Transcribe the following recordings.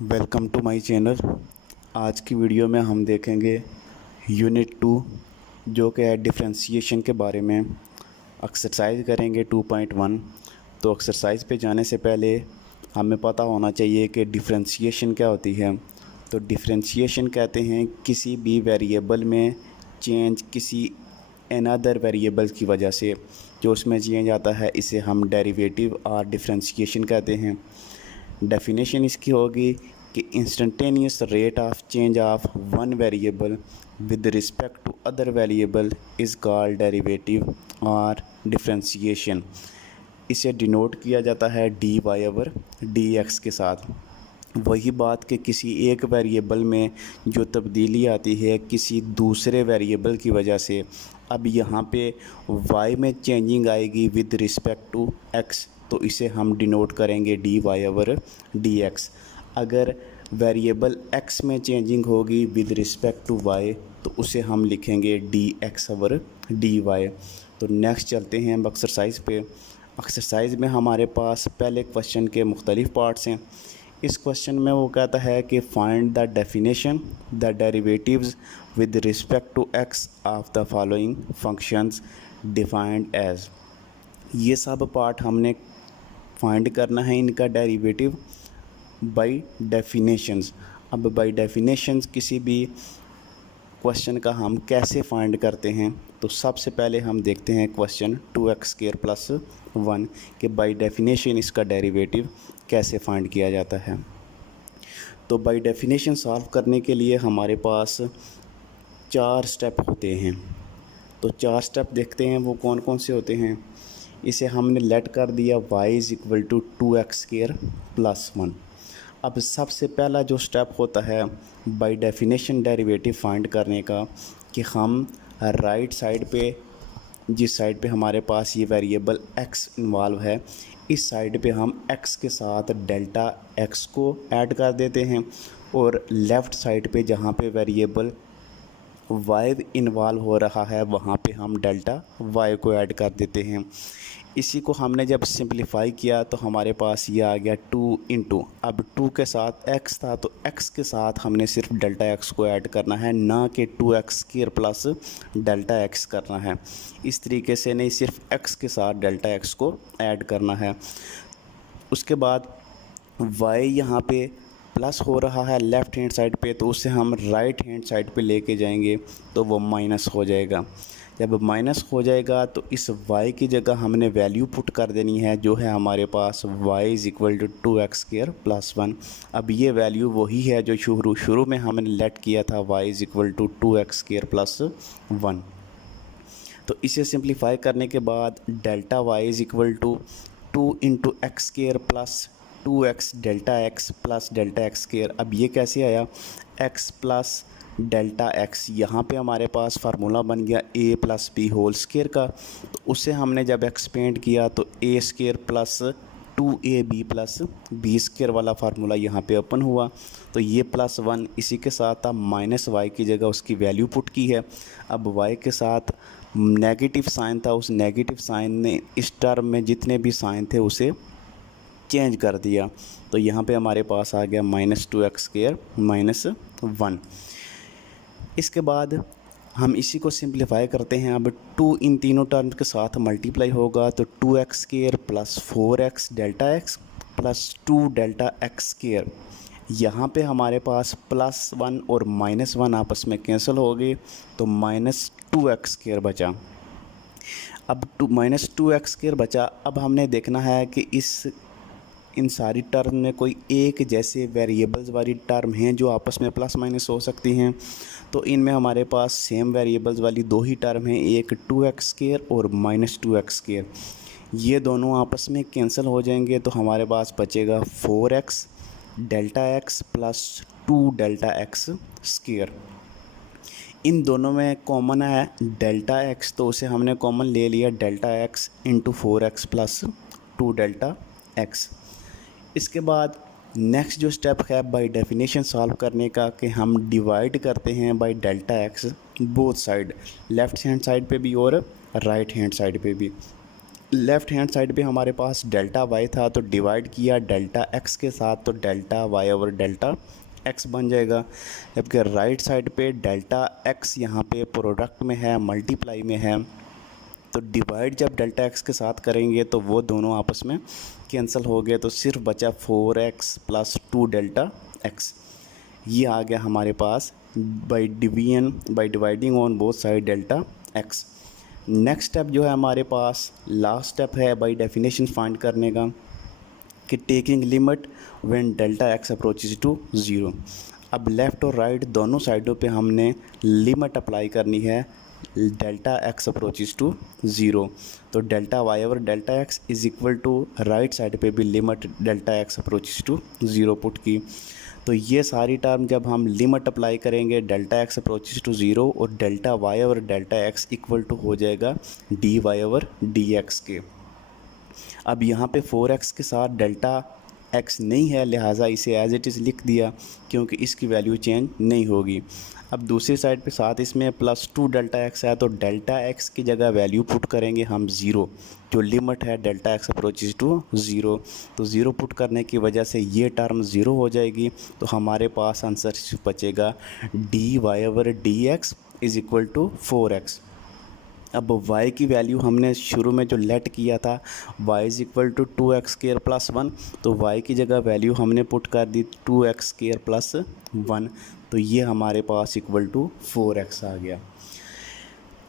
Welcome to my channel. आज की video में हम देखेंगे यूनिट 2 जो कि है डिफरेंशिएशन के बारे में। एक्सरसाइज करेंगे 2.1। तो एक्सरसाइज पे जाने से पहले हमें पता होना चाहिए कि डिफरेंशिएशन क्या होती है। तो डिफरेंशिएशन कहते हैं किसी भी वेरिएबल में चेंज किसी अनदर वेरिएबल की वजह से जो उसमें चेंज आता है, इसे हम डेरिवेटिव और डिफरेंशिएशन कहते हैं। डेफिनेशन इसकी होगी कि instantaneous rate of change of one variable with respect to other variable is called derivative और डिफरेंशिएशन। इसे डिनोट किया जाता है D Y over D X के साथ। वही बात कि किसी एक वेरिएबल में जो तब्दीली आती है किसी दूसरे वेरिएबल की वजह से, अब यहाँ पे y में चेंजिंग आएगी विद रिस्पेक्ट टू x, तो इसे हम डिनोट करेंगे D Y over D X. अगर वेरिएबल x में चेंजिंग होगी विद रिस्पेक्ट टू y तो उसे हम लिखेंगे D X over D Y. तो नेक्स्ट चलते हैं हम एक्सरसाइज पे। एक्सरसाइज में हमारे पास पहले क्वेश्चन के मुख्तलिफ पार्ट्स हैं। इस क्वेश्चन में वो कहता है कि find the definition the derivatives with respect to X of the following functions defined as. ये सब पार्ट हमने फाइंड करना है इनका डेरिवेटिव बाय डेफिनेशंस। अब बाय डेफिनेशंस किसी भी क्वेश्चन का हम कैसे फाइंड करते हैं, तो सबसे पहले हम देखते हैं क्वेश्चन 2x² प्लस 1 कि बाय डेफिनेशन इसका डेरिवेटिव कैसे फाइंड किया जाता है। तो बाय डेफिनेशन सॉल्व करने के लिए हमारे पास 4 स्टेप होते हैं। तो 4 स्टेप देखते हैं वो कौन कौन से होते हैं। इसे हमने लेट कर दिया y = 2x² प्लस 1। अब सबसे पहला जो स्टेप होता है बाय डेफिनेशन डेरिवेटिव फाइंड करने का कि हम राइट साइड पे, जिस साइड पे हमारे पास ये वेरिएबल x इन्वॉल्व है, इस साइड पे हम x के साथ डेल्टा x को ऐड कर देते हैं और लेफ़्ट साइड पे जहाँ पे वेरिएबल y इन्वॉल्व हो रहा है वहाँ पे हम डेल्टा y को ऐड कर देते हैं। इसी को हमने जब सिंप्लीफाई किया तो हमारे पास ये आ गया 2 इंटू, अब 2 के साथ x था तो x के साथ हमने सिर्फ डेल्टा x को ऐड करना है, ना कि 2x² प्लस डेल्टा x करना है। इस तरीके से नहीं, सिर्फ x के साथ डेल्टा x को ऐड करना है। उसके बाद y यहाँ पे प्लस हो रहा है लेफ़्ट हैंड साइड पे, तो उसे हम राइट हैंड साइड पे लेके जाएंगे तो वो माइनस हो जाएगा। जब माइनस हो जाएगा तो इस y की जगह हमने वैल्यू पुट कर देनी है जो है हमारे पास y = 2x² प्लस 1। अब ये वैल्यू वही है जो शुरू में हमने लेट किया था y = 2x² प्लस 1। तो इसे सिंप्लीफाई करने के बाद delta y = 2 into x² plus 2x delta x plus delta x²। अब ये कैसे आया, x प्लस डेल्टा x, यहाँ पे हमारे पास फार्मूला बन गया a plus B whole square का। तो उसे हमने जब एक्सपेंड किया तो a² plus 2ab plus b² वाला फार्मूला यहाँ पे ओपन हुआ। तो ये प्लस 1 इसी के साथ था, माइनस y की जगह उसकी वैल्यू पुट की है। अब y के साथ नेगेटिव साइन था, उस नेगेटिव साइन ने इस टर्म में जितने भी साइन थे उसे चेंज कर दिया। तो यहाँ पे हमारे पास आ गया -2x² माइनस 1। इसके बाद हम इसी को सिंप्लीफाई करते हैं। अब 2 इन तीनों टर्म के साथ मल्टीप्लाई होगा तो 2x² plus 4x delta x plus 2 delta x²। यहाँ पे हमारे पास +1 और -1 आपस में कैंसिल हो गए तो -2x² बचा। अब -2x² बचा। अब हमने देखना है कि इन सारी टर्म में कोई एक जैसे वेरिएबल्स वाली टर्म हैं जो आपस में प्लस माइनस हो सकती हैं। तो इनमें हमारे पास सेम वेरिएबल्स वाली 2 ही टर्म हैं, एक 2x² और -2x²। ये दोनों आपस में कैंसिल हो जाएंगे तो हमारे पास बचेगा 4x delta x plus 2 delta x²। इन दोनों में कॉमन है डेल्टा x, तो उसे हमने कॉमन ले लिया, delta x into 4x plus 2 delta x। इसके बाद नेक्स्ट जो स्टेप है बाय डेफिनेशन सॉल्व करने का कि हम डिवाइड करते हैं by delta x both side, left hand side पे भी और राइट हैंड साइड पे भी। लेफ़्ट हैंड साइड पे हमारे पास डेल्टा वाई था तो डिवाइड किया डेल्टा एक्स के साथ, तो delta Y over delta X बन जाएगा। जबकि राइट साइड पे डेल्टा एक्स यहाँ पे प्रोडक्ट में है, मल्टीप्लाई में है, तो डिवाइड जब डेल्टा एक्स के साथ करेंगे तो वो दोनों आपस में कैंसिल हो गए, तो सिर्फ बचा 4x प्लस 2 डेल्टा एक्स। ये आ गया हमारे पास by dividing on both side delta X. Next step जो है हमारे पास लास्ट स्टेप है बाय डेफिनेशन फाइंड करने का, कि taking limit when delta X approaches to zero. अब लेफ़्ट और राइट दोनों साइडों पे हमने लिमिट अप्लाई करनी है delta X approaches to zero. तो delta Y over delta X is equal to right side पे भी limit delta X approaches to zero put की। तो ये सारी टर्म जब हम लिमिट अप्लाई करेंगे delta X approaches to zero, और delta Y over delta X equal to हो जाएगा D Y over D X के। अब यहाँ पे 4x के साथ डेल्टा x नहीं है, लिहाजा इसे एज इट इज़ लिख दिया क्योंकि इसकी वैल्यू चेंज नहीं होगी। अब दूसरी साइड पे साथ इसमें प्लस 2 डेल्टा x है, तो डेल्टा x की जगह वैल्यू पुट करेंगे हम ज़ीरो, जो लिमिट है delta x approaches to zero. तो ज़ीरो पुट करने की वजह से ये टर्म ज़ीरो हो जाएगी, तो हमारे पास आंसर बचेगा D Y over D X is equal to 4x। अब y की वैल्यू हमने शुरू में जो लेट किया था y is equal to 2x square plus 1, तो y की जगह वैल्यू हमने पुट कर दी 2x स्क्वायर प्लस 1, तो ये हमारे पास इक्वल टू 4x आ गया।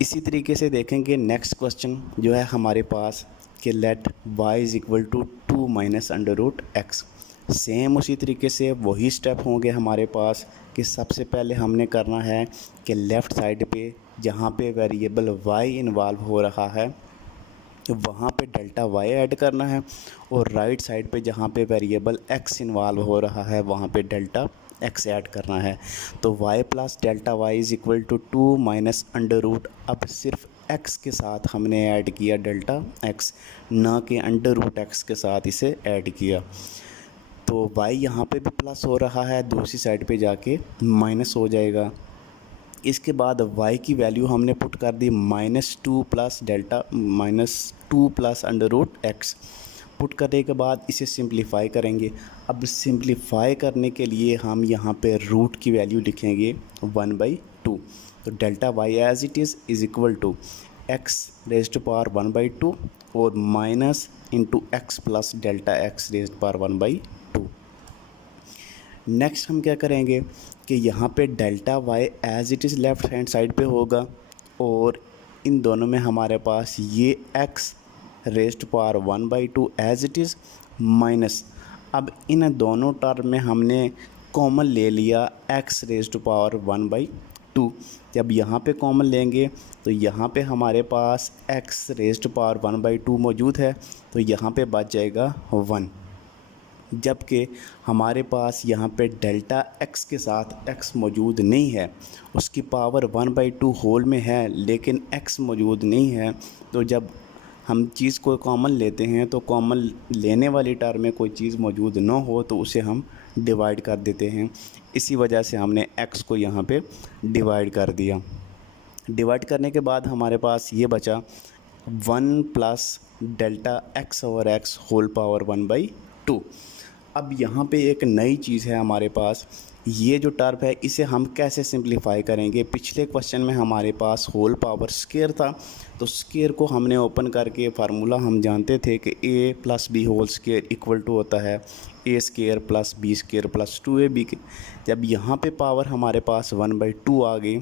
इसी तरीके से देखेंगे नेक्स्ट क्वेश्चन जो है हमारे पास कि let y is equal to 2 minus under root X. Same उसी तरीके से वही स्टेप होंगे हमारे पास कि सबसे पहले हमने करना है कि लेफ़्ट साइड पे जहाँ पे वेरिएबल y इन्वॉल्व हो रहा है वहाँ पे डेल्टा y ऐड करना है, और राइट साइड पे जहाँ पे वेरिएबल x इन्वॉल्व हो रहा है वहाँ पे डेल्टा x ऐड करना है। तो y plus delta y is equal to 2 minus under root, अब सिर्फ x के साथ हमने ऐड किया डेल्टा x, ना कि अंडर रूट x के साथ इसे ऐड किया। तो y यहाँ पे भी प्लस हो रहा है, दूसरी साइड पे जाके माइनस हो जाएगा। इसके बाद y की वैल्यू हमने पुट कर दी -2 plus delta -2 plus under root X. Put करने के बाद इसे सिंप्लीफाई करेंगे। अब सिंप्लीफाई करने के लिए हम यहाँ पे रूट की वैल्यू लिखेंगे 1/2। तो delta y as it is equal to x raised to power 1/2 और minus into X plus delta x raised to power 1/2। Next हम क्या करेंगे कि यहाँ पे delta y as it is left hand side पे होगा, और इन दोनों में हमारे पास ये x raised to power 1/2 as it is minus, अब इन दोनों टर्म में हमने कॉमन ले लिया x रेज़्ड टू पावर 1/2। जब यहाँ पे कॉमन लेंगे तो यहाँ पे हमारे पास x रेज़्ड टू पावर 1/2 मौजूद है, तो यहाँ पे बच जाएगा 1। जबकि हमारे पास यहाँ पे डेल्टा x के साथ x मौजूद नहीं है, उसकी पावर 1/2 होल में है लेकिन x मौजूद नहीं है। तो जब हम चीज़ को कॉमन लेते हैं तो कॉमन लेने वाली टर्म में कोई चीज़ मौजूद ना हो तो उसे हम डिवाइड कर देते हैं। इसी वजह से हमने x को यहाँ पे डिवाइड कर दिया। डिवाइड करने के बाद हमारे पास ये बचा 1 plus delta x over x whole power 1/2। अब यहाँ पे एक नई चीज़ है हमारे पास, ये जो टर्म है इसे हम कैसे सिंप्लीफाई करेंगे। पिछले क्वेश्चन में हमारे पास होल पावर स्क्वायर था, तो स्क्वायर को हमने ओपन करके फार्मूला हम जानते थे कि a plus B whole square equal to होता है a square plus B square plus 2ab। जब यहाँ पे पावर हमारे पास 1/2 आ गई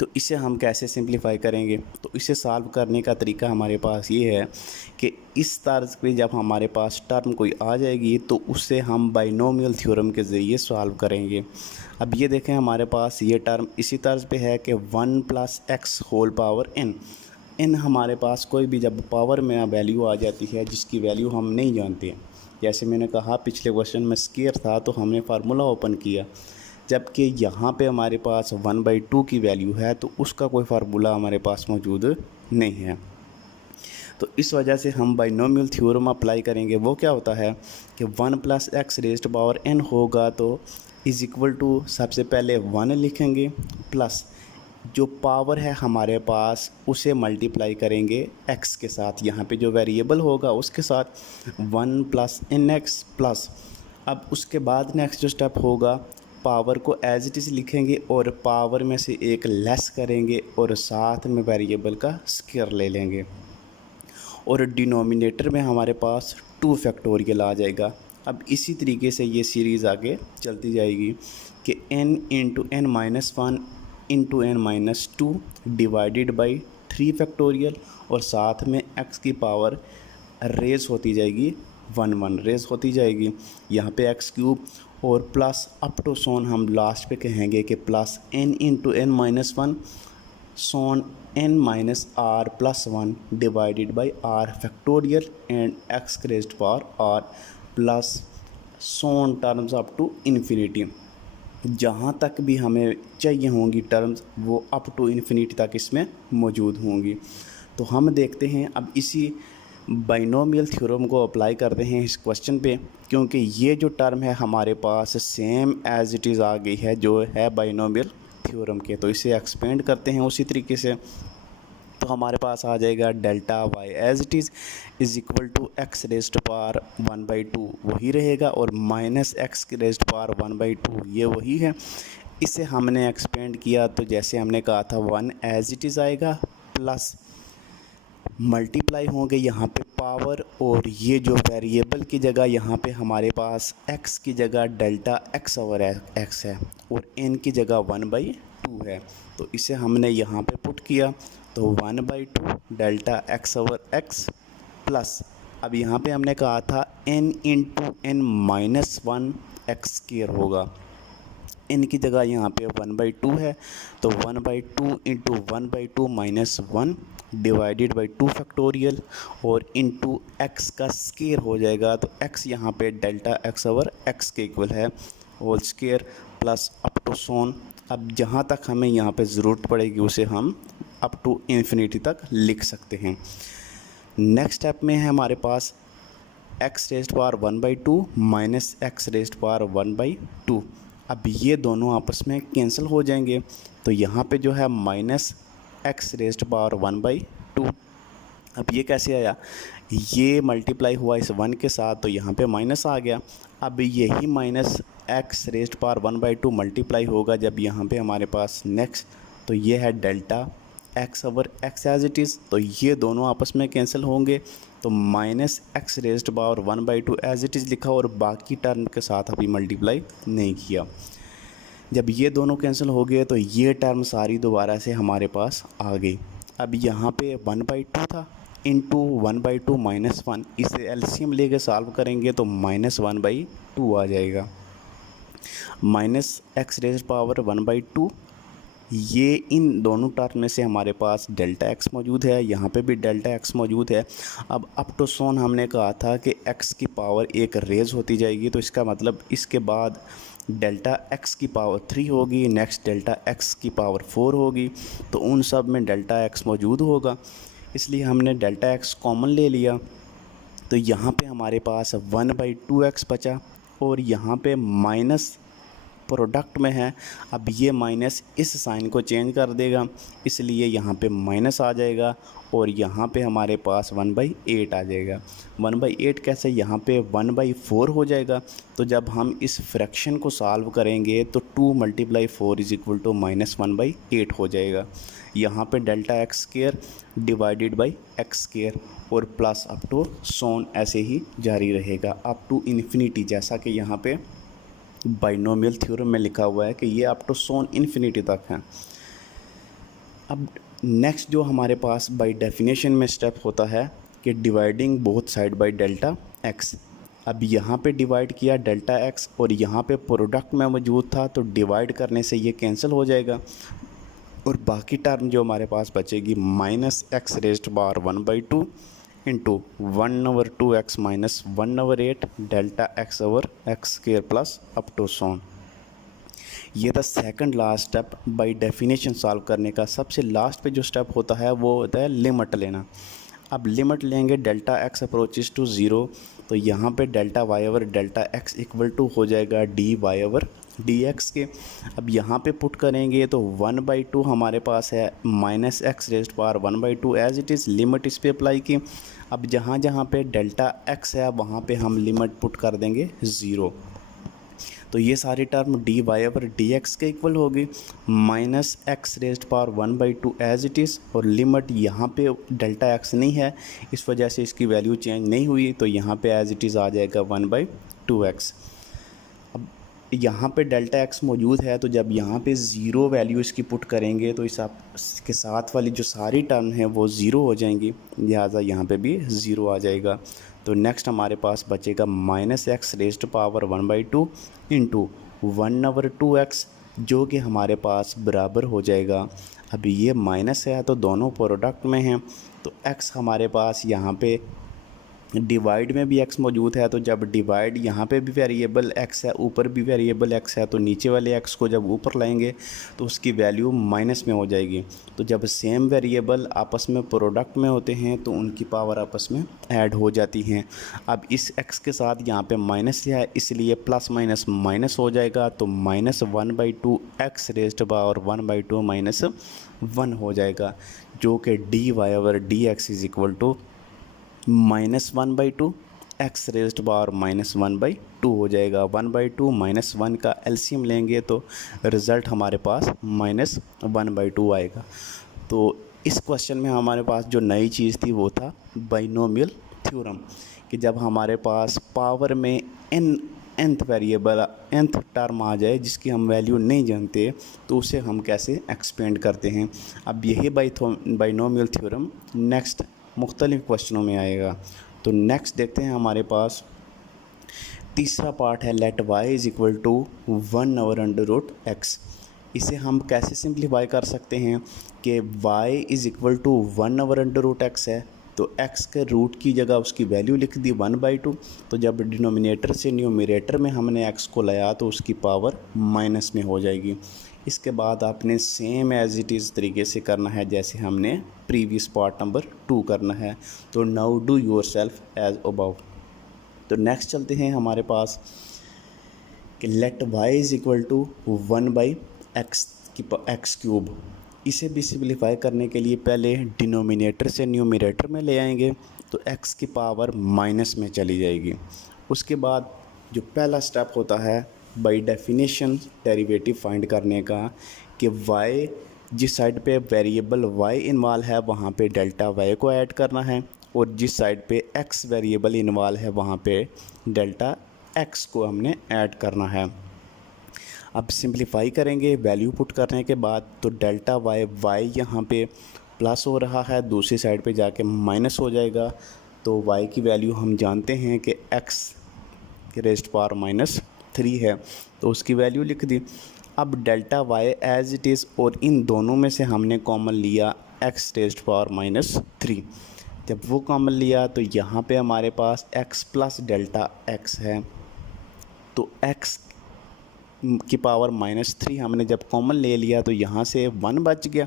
तो इसे हम कैसे सिंप्लीफाई करेंगे। तो इसे सॉल्व करने का तरीका हमारे पास ये है कि इस तर्ज पे जब हमारे पास टर्म कोई आ जाएगी तो उससे हम बाइनोमियल थ्योरम के ज़रिए सॉल्व करेंगे। अब ये देखें हमारे पास ये टर्म इसी तर्ज पे है कि 1 plus X whole power n हमारे पास कोई भी जब पावर में वैल्यू आ जाती है जिसकी वैल्यू हम नहीं जानते, जैसे मैंने कहा पिछले क्वेश्चन में स्क्वायर था तो हमने फार्मूला ओपन किया, जबकि यहाँ पे हमारे पास 1/2 की वैल्यू है तो उसका कोई फार्मूला हमारे पास मौजूद नहीं है। तो इस वजह से हम बाइनोमियल थ्योरम अप्लाई करेंगे। वो क्या होता है कि 1 plus X raised to power n होगा तो इज़ इक्वल टू सबसे पहले 1 लिखेंगे प्लस जो पावर है हमारे पास उसे मल्टीप्लाई करेंगे x के साथ, यहाँ पे जो वेरिएबल होगा उसके साथ 1 प्लस इन एक्स प्लस। अब उसके बाद नेक्स्ट जो स्टेप होगा, पावर को एज इट इज़ लिखेंगे और पावर में से एक लेस करेंगे और साथ में वेरिएबल का स्क्वायर ले लेंगे और डिनोमिनेटर में हमारे पास 2 फैक्टोरियल आ जाएगा। अब इसी तरीके से ये सीरीज़ आगे चलती जाएगी कि n into N minus one into N minus two divided by 3 factorial और साथ में x की पावर रेज होती जाएगी 1 रेज होती जाएगी, यहाँ पे x क्यूब और प्लस अप टू सोन हम लास्ट पे कहेंगे कि plus n into N minus one so on n minus R plus one divided by R factorial and x raised power r plus so on terms up to infinity. जहाँ तक भी हमें चाहिए होंगी टर्म्स वो अप टू इन्फिनिटी तक इसमें मौजूद होंगी। तो हम देखते हैं अब इसी बाइनोमियल थ्योरम को अप्लाई करते हैं इस क्वेश्चन पे, क्योंकि ये जो टर्म है हमारे पास सेम एज इट इज़ आ गई है जो है बाइनोमियल थ्योरम के। तो इसे एक्सपेंड करते हैं उसी तरीके से, तो हमारे पास आ जाएगा delta Y as it is equal to X raised power 1/2 वही रहेगा और माइनस एक्स रेज्ड पावर 1/2 ये वही है। इसे हमने एक्सपेंड किया तो जैसे हमने कहा था 1 एज इट इज़ आएगा प्लस मल्टीप्लाई होंगे यहाँ पे पावर और ये जो वेरिएबल की जगह यहाँ पे हमारे पास x की जगह डेल्टा x ओवर x है और n की जगह 1/2 है। तो इसे हमने यहाँ पे पुट किया तो 1/2 delta x over x plus अब यहाँ पे हमने कहा था n into N minus one X square होगा, n की जगह यहाँ पे 1/2 है तो 1/2 into 1/2 minus one divided by 2 factorial और इंटू एक्स का स्क्वायर हो जाएगा। तो x यहाँ पे डेल्टा x ओवर x के इक्वल है whole square plus up to so on. अब जहाँ तक हमें यहाँ पे ज़रूरत पड़ेगी उसे हम अप टू इन्फिनिटी तक लिख सकते हैं। नेक्स्ट स्टेप में है हमारे पास x raised power 1/2 minus X raised power 1/2। अब ये दोनों आपस में कैंसिल हो जाएंगे तो यहाँ पे जो है माइनस एक्स रेज्ड पावर 1/2। अब ये कैसे आया, ये मल्टीप्लाई हुआ इस 1 के साथ तो यहाँ पे माइनस आ गया। अब यही minus X raised power 1/2 multiply होगा जब यहाँ पे हमारे पास नेक्स्ट, तो ये है delta X over X as it is, तो ये दोनों आपस में कैंसिल होंगे तो minus X raised power 1/2 as it is लिखा और बाकी टर्म के साथ अभी मल्टीप्लाई नहीं किया। जब ये दोनों कैंसिल हो गए तो ये टर्म सारी दोबारा से हमारे पास आ गई। अब यहाँ पे 1/2 था इंटू 1/2 माइनस वन, इसे एलसीएम लेके सॉल्व करेंगे तो -1/2 आ जाएगा। माइनस एक्स रेज्ड पावर 1/2, ये इन दोनों टर्म में से हमारे पास डेल्टा एक्स मौजूद है, यहाँ पे भी डेल्टा एक्स मौजूद है। अब अप टू सोन हमने कहा था कि एक्स की पावर एक रेज होती जाएगी, तो इसका मतलब इसके बाद डेल्टा एक्स की पावर 3 होगी, नेक्स्ट डेल्टा एक्स की पावर 4 होगी, तो उन सब में डेल्टा एक्स मौजूद होगा, इसलिए हमने डेल्टा एक्स कॉमन ले लिया। तो यहाँ पे हमारे पास 1/2x बचा और यहाँ पे माइनस प्रोडक्ट में है। अब ये माइनस इस साइन को चेंज कर देगा, इसलिए यहाँ पे माइनस आ जाएगा और यहाँ पे हमारे पास 1/8 आ जाएगा। 1/8 कैसे, यहाँ पे 1/4 हो जाएगा। तो जब हम इस फ्रैक्शन को सॉल्व करेंगे तो 2 × 4 इज इक्वल टू -1/8 हो जाएगा। यहाँ पे delta x square divided by x square और प्लस अप टू सोन ऐसे ही जारी रहेगा अप टू इन्फिनिटी, जैसा कि यहाँ पे बाइनोमियल थ्योरम में लिखा हुआ है कि ये अप टू सोन इन्फिनिटी तक है। अब नेक्स्ट जो हमारे पास बाय डेफिनेशन में स्टेप होता है कि dividing both side by delta x. अब यहाँ पे डिवाइड किया डेल्टा एक्स और यहाँ पे प्रोडक्ट में मौजूद था, तो डिवाइड करने से ये कैंसिल हो जाएगा और बाकी टर्म जो हमारे पास बचेगी minus X raised power 1/2 into 1/2x minus 1/8 delta X over X square plus up to so on. ये था second last step by definition solve करने का। सबसे लास्ट पे जो स्टेप होता है वो होता है लिमिट लेना। अब लिमिट लेंगे डेल्टा एक्स अप्रोचेस टू 0, तो यहाँ पे delta Y over delta X equal to हो जाएगा dy ओवर dx के। अब यहाँ पे पुट करेंगे तो 1/2 हमारे पास है minus X raised power 1/2 as it is, limit इस पे अप्लाई की। अब जहाँ जहाँ पे डेल्टा x है वहाँ पे हम लिमिट पुट कर देंगे 0। तो ये सारी टर्म dy ओवर dx के इक्वल होगी minus X raised power 1/2 as it is, और लिमिट यहाँ पे डेल्टा x नहीं है इस वजह से इसकी वैल्यू चेंज नहीं हुई, तो यहाँ पे एज इट इज़ आ जाएगा 1/2x। अब यहाँ पे डेल्टा x मौजूद है, तो जब यहाँ पे ज़ीरो वैल्यू इसकी पुट करेंगे तो इसके साथ वाली जो सारी टर्म है वो ज़ीरो हो जाएंगी, लिहाजा यहाँ पे भी ज़ीरो आ जाएगा। तो नेक्स्ट हमारे पास बचेगा minus X raised power 1/2 into 1/2x, जो कि हमारे पास बराबर हो जाएगा। अभी ये माइनस है तो दोनों प्रोडक्ट में हैं, तो x हमारे पास यहाँ पे डिवाइड में भी x मौजूद है, तो जब डिवाइड यहाँ पे भी वेरिएबल x है, ऊपर भी वेरिएबल x है, तो नीचे वाले x को जब ऊपर लाएंगे तो उसकी वैल्यू माइनस में हो जाएगी। तो जब सेम वेरिएबल आपस में प्रोडक्ट में होते हैं तो उनकी पावर आपस में ऐड हो जाती हैं। अब इस x के साथ यहाँ पे माइनस है, इसलिए प्लस माइनस माइनस हो जाएगा, तो minus 1/2 X raised power 1/2 minus 1 हो जाएगा, जो कि dy over dx is equal to -1/2 X raised power -1/2 हो जाएगा। 1/2 -1 का एलसीएम लेंगे तो रिज़ल्ट हमारे पास -1/2 आएगा। तो इस क्वेश्चन में हमारे पास जो नई चीज़ थी वो था बाइनोमियल थ्योरम, कि जब हमारे पास पावर में nth वेरिएबल nth टर्म आ जाए जिसकी हम वैल्यू नहीं जानते तो उसे हम कैसे एक्सपेंड करते हैं। अब यही बाइनोमियल थ्योरम नेक्स्ट मुख्तलिफ क्वेश्चनों में आएगा। तो नेक्स्ट देखते हैं हमारे पास तीसरा पार्ट है let y is equal to 1/√x। इसे हम कैसे सिंप्लीफाई कर सकते हैं कि y is equal to 1/√x है, तो x के रूट की जगह उसकी वैल्यू लिख दी 1/2। तो जब डिनोमिनेटर से न्यूमरेटर में हमने x को लाया तो उसकी पावर माइनस में हो जाएगी। इसके बाद आपने सेम एज इट इज़ तरीके से करना है जैसे हमने प्रीवियस पार्ट नंबर 2 करना है। तो now do yourself as above. तो नेक्स्ट चलते हैं हमारे पास कि let y is equal to 1/x cube. इसे भी सिंप्लीफाई करने के लिए पहले डिनोमिनेटर से न्यूमरेटर में ले आएंगे तो x की पावर माइनस में चली जाएगी। उसके बाद जो पहला स्टेप होता है बाय डेफिनेशन डेरिवेटिव फाइंड करने का, कि y जिस साइड पे वेरिएबल y इन्वॉल्व है वहाँ पे डेल्टा y को ऐड करना है, और जिस साइड पे x वेरिएबल इन्वॉल्व है वहाँ पे डेल्टा x को हमने ऐड करना है। अब सिंप्लीफाई करेंगे वैल्यू पुट करने के बाद, तो डेल्टा y यहाँ पे प्लस हो रहा है, दूसरी साइड पे जाके माइनस हो जाएगा। तो y की वैल्यू हम जानते हैं कि x के रेज़्ड पावर -3 है, तो उसकी वैल्यू लिख दी। अब delta y as it is, और इन दोनों में से हमने कॉमन लिया x रेज़्ड पावर -3। जब वो कॉमन लिया तो यहाँ पे हमारे पास x प्लस डेल्टा x है, तो x की पावर -3 हमने जब कॉमन ले लिया तो यहाँ से 1 बच गया।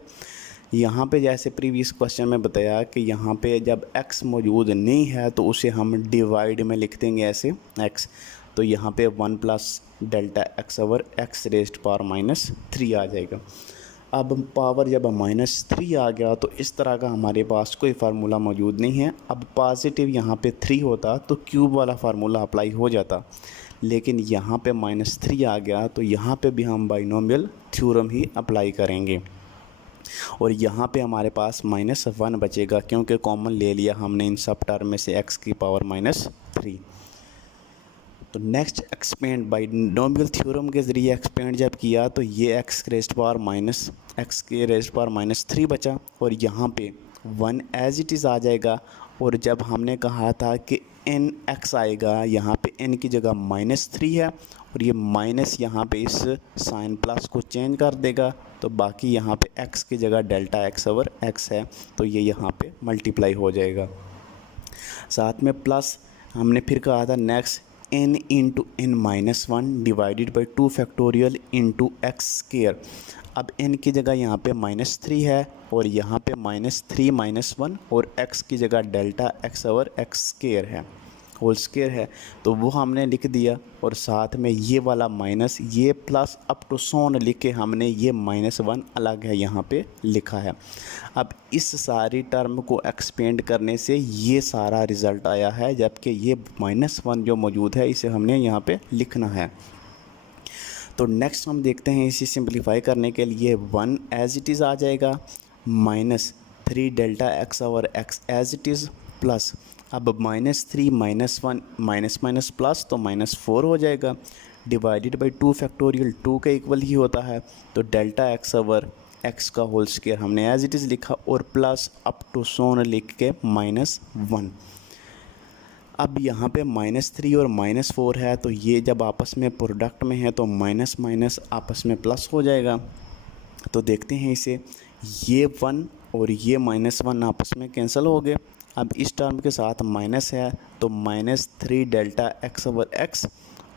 यहाँ पे जैसे प्रीवियस क्वेश्चन में बताया कि यहाँ पे जब x मौजूद नहीं है तो उसे हम डिवाइड में लिख देंगे ऐसे x, तो यहाँ पे 1 plus delta x over x raised power -3 आ जाएगा। अब पावर जब -3 आ गया तो इस तरह का हमारे पास कोई फार्मूला मौजूद नहीं है। अब पॉजिटिव यहाँ पे 3 होता तो क्यूब वाला फार्मूला अप्लाई हो जाता, लेकिन यहाँ पे -3 आ गया तो यहाँ पे भी हम बाइनोमियल थ्योरम ही अप्लाई करेंगे, और यहाँ पे हमारे पास -1 बचेगा क्योंकि कॉमन ले लिया हमने इन सब टर्म में से x की पावर -3। तो नेक्स्ट एक्सपेंड बाइनोमियल थ्योरम के ज़रिए एक्सपेंड जब किया तो ये x रेज़्ड पावर x के रेज़्ड पावर -3 बचा, और यहाँ पे 1 एज इट इज़ आ जाएगा। और जब हमने कहा था कि nx आएगा, यहाँ पे n की जगह -3 है, और ये माइनस यहाँ पे इस साइन प्लस को चेंज कर देगा, तो बाकी यहाँ पे x की जगह डेल्टा x ओवर x है, तो ये यहाँ पे मल्टीप्लाई हो जाएगा। साथ में प्लस हमने फिर कहा था next n into n-1 divided by 2 factorial into x square. अब n की जगह यहाँ पे -3 है, और यहाँ पे -3 -1, और x की जगह delta x over x square है। होल स्क्वायर है तो वो हमने लिख दिया, और साथ में ये वाला माइनस, ये प्लस अप टू सोन लिख के हमने ये -1 अलग है यहाँ पे लिखा है। अब इस सारी टर्म को एक्सपेंड करने से ये सारा रिज़ल्ट आया है, जबकि ये -1 जो मौजूद है इसे हमने यहाँ पे लिखना है। तो नेक्स्ट हम देखते हैं, इसे सिंप्लीफाई करने के लिए 1 एज इट इज़ आ जाएगा, -3 डेल्टा एक्स और X as it is plus, अब -3 -1 माइनस प्लस तो -4 हो जाएगा, डिवाइडेड बाई 2 फैक्टोरियल 2 के इक्वल ही होता है, तो डेल्टा एक्स ओवर एक्स का होल स्क्वायर हमने एज इट इज़ लिखा और प्लस अप टू सोन लिख के -1। अब यहाँ पे -3 और -4 है, तो ये जब आपस में प्रोडक्ट में है तो माइनस माइनस आपस में प्लस हो जाएगा। तो देखते हैं इसे, ये 1 और ये -1 आपस में कैंसिल हो गए। अब इस टर्म के साथ माइनस है तो -3 डेल्टा एक्स ओवर एक्स,